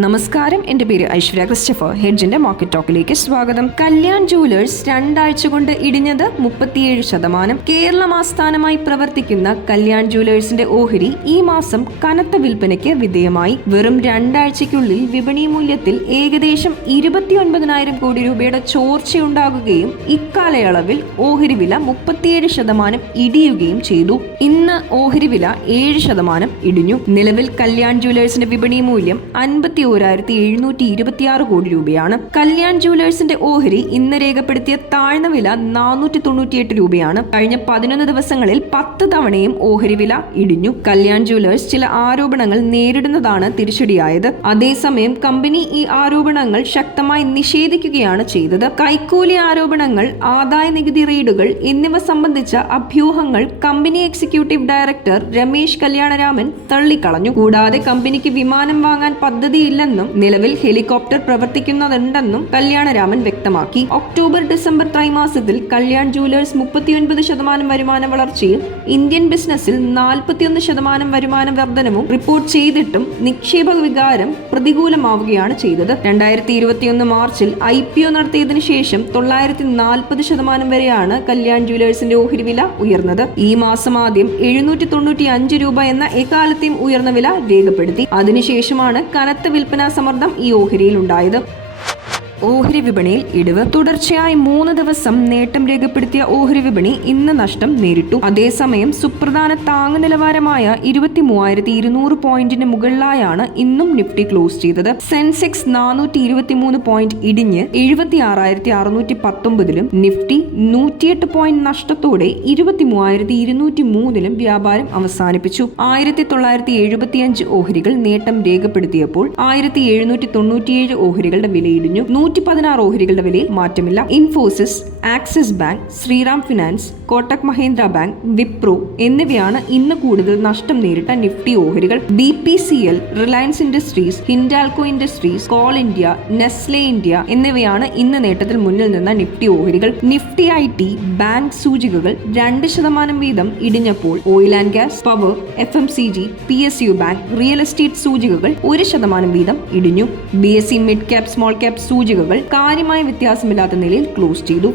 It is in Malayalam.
നമസ്കാരം. എന്റെ പേര് ഐശ്വര്യ ക്രിസ്റ്റഫർ. ഹെഡ്ജിന്റെ മാർക്കറ്റ് ടോക്കിലേക്ക് സ്വാഗതം. കല്യാൺ ജുവലേഴ്സ് രണ്ടാഴ്ച കൊണ്ട് ഇടിഞ്ഞത് മുപ്പത്തിയേഴ് ശതമാനം. കേരളം ആസ്ഥാനമായി പ്രവർത്തിക്കുന്ന കല്യാൺ ജുവലേഴ്സിന്റെ ഓഹരി ഈ മാസം കനത്ത വിൽപ്പനയ്ക്ക് വിധേയമായി. വെറും രണ്ടാഴ്ചയ്ക്കുള്ളിൽ വിപണി മൂല്യത്തിൽ ഏകദേശം ഇരുപത്തിയൊൻപതിനായിരം കോടി രൂപയുടെ ചോർച്ചയുണ്ടാകുകയും ഇക്കാലയളവിൽ ഓഹരി വില മുപ്പത്തിയേഴ് ശതമാനം ഇടിയുകയും ചെയ്തു. ഇന്ന് ഓഹരി വില ഏഴ് ശതമാനം ഇടിഞ്ഞു. നിലവിൽ കല്യാൺ ജുവലേഴ്സിന്റെ വിപണി മൂല്യം അൻപത്തി ഓരായിരത്തി എഴുന്നൂറ്റി ഇരുപത്തിയാറ് കോടി രൂപയാണ്. കല്യാൺ ജുവലേഴ്സിന്റെ ഓഹരി ഇന്ന് രേഖപ്പെടുത്തിയ താഴ്ന്ന വില നാനൂറ്റി തൊണ്ണൂറ്റിയെട്ട് രൂപയാണ്. കഴിഞ്ഞ പതിനൊന്ന് ദിവസങ്ങളിൽ പത്ത് തവണയും ഓഹരി വില ഇടിഞ്ഞു. കല്യാൺ ജുവലേഴ്സ് ചില ആരോപണങ്ങൾ നേരിടുന്നതാണ് തിരിച്ചടിയായത്. അതേസമയം കമ്പനി ഈ ആരോപണങ്ങൾ ശക്തമായി നിഷേധിക്കുകയാണ് ചെയ്തത്. കൈക്കൂലി ആരോപണങ്ങൾ ആദായ നികുതി റെയ്ഡുകൾ എന്നിവ സംബന്ധിച്ച അഭ്യൂഹങ്ങൾ company executive director Ramesh Kalyanaraman തള്ളിക്കളഞ്ഞു. കൂടാതെ കമ്പനിക്ക് വിമാനം വാങ്ങാൻ പദ്ധതിയില്ലെന്നും നിലവിൽ ഹെലികോപ്റ്റർ പ്രവർത്തിക്കുന്നതുണ്ടെന്നും കല്യാണരാമൻ വ്യക്തമാക്കി. ഒക്ടോബർ ഡിസംബർ ത്രൈമാസത്തിൽ കല്യാൺ ജൂവലേഴ്സ് മുപ്പത്തിയൊൻപത് ശതമാനം വരുമാന വളർച്ചയും ഇന്ത്യൻ ബിസിനസ്സിൽ നാൽപ്പത്തിയൊന്ന് ശതമാനം വരുമാന വർധനവും റിപ്പോർട്ട് ചെയ്തിട്ടും നിക്ഷേപ വികാരം പ്രതികൂലമാവുകയാണ് ചെയ്തത്. രണ്ടായിരത്തി ഇരുപത്തിയൊന്ന് മാർച്ചിൽ ഐ പി ഒ നടത്തിയതിനു ശേഷം തൊള്ളായിരത്തി നാൽപ്പത് ശതമാനം വരെയാണ് കല്യാൺ ജുവലേഴ്സിന്റെ ഓഹരി വില ഉയർന്നത്. ഈ മാസം ആദ്യം എഴുന്നൂറ്റി തൊണ്ണൂറ്റി അഞ്ച് രൂപ എന്ന എക്കാലത്തെയും ഉയർന്ന വില രേഖപ്പെടുത്തി. അതിനുശേഷമാണ് കനത്ത വിൽപ്പനാ സമ്മർദ്ദം ഈ ഓഹരിയിൽ ഉണ്ടായത് ഓഹരി വിപണിയിൽ ഇടിവ്. തുടർച്ചയായി മൂന്ന് ദിവസം നേട്ടം രേഖപ്പെടുത്തിയ ഓഹരി വിപണി ഇന്ന് നഷ്ടം നേരിട്ടു. അതേസമയം സുപ്രധാന താങ്ങ് നിലവാരമായ ഇരുപത്തി മൂവായിരത്തി ഇരുന്നൂറ് പോയിന്റിന് മുകളിലായാണ് ഇന്നും നിഫ്റ്റി ക്ലോസ് ചെയ്തത്. സെൻസെക്സ് നാനൂറ്റി ഇരുപത്തിമൂന്ന് പോയിന്റ് ഇടിഞ്ഞ് എഴുപത്തി ആറായിരത്തി അറുന്നൂറ്റി പത്തൊമ്പതിലും നിഫ്റ്റി നൂറ്റിയെട്ട് പോയിന്റ് നഷ്ടത്തോടെ ഇരുപത്തി മൂവായിരത്തി ഇരുന്നൂറ്റി മൂന്നിലും വ്യാപാരം അവസാനിപ്പിച്ചു. ആയിരത്തി തൊള്ളായിരത്തി എഴുപത്തിയഞ്ച് ഓഹരികൾ നേട്ടം രേഖപ്പെടുത്തിയപ്പോൾ ആയിരത്തി എഴുന്നൂറ്റി തൊണ്ണൂറ്റിയേഴ് ഓഹരികളുടെ വില ഇടിഞ്ഞു നൂറ്റി പതിനാറ് ഓഹരികളുടെ വിലയിൽ മാറ്റമില്ല. Infosys Axis bank Shriram finance Kotak Mahindra bank Wipro എന്നിവയാണ് ഇന്ന് കൂടുതൽ നഷ്ടം നേരിട്ട നിഫ്റ്റി ഓഹരികൾ. B P C L Reliance Industries Hindalco industries Coal India Nestle India എന്നിവയാണ് ഇന്ന് നേട്ടത്തിൽ മുന്നിൽ നിന്ന നിഫ്റ്റി ഓഹരികൾ. നിഫ്റ്റി ഐ ടി ബാങ്ക് സൂചികകൾ രണ്ട് ശതമാനം വീതം ഇടിഞ്ഞപ്പോൾ oil and gas power F M C G P S U bank real estate സൂചികകൾ ഒരു ശതമാനം വീതം ഇടിഞ്ഞു. B S C mid cap small cap സൂചികകൾ കാര്യമായ വ്യത്യാസമില്ലാത്ത നിലയിൽ ക്ലോസ് ചെയ്തു.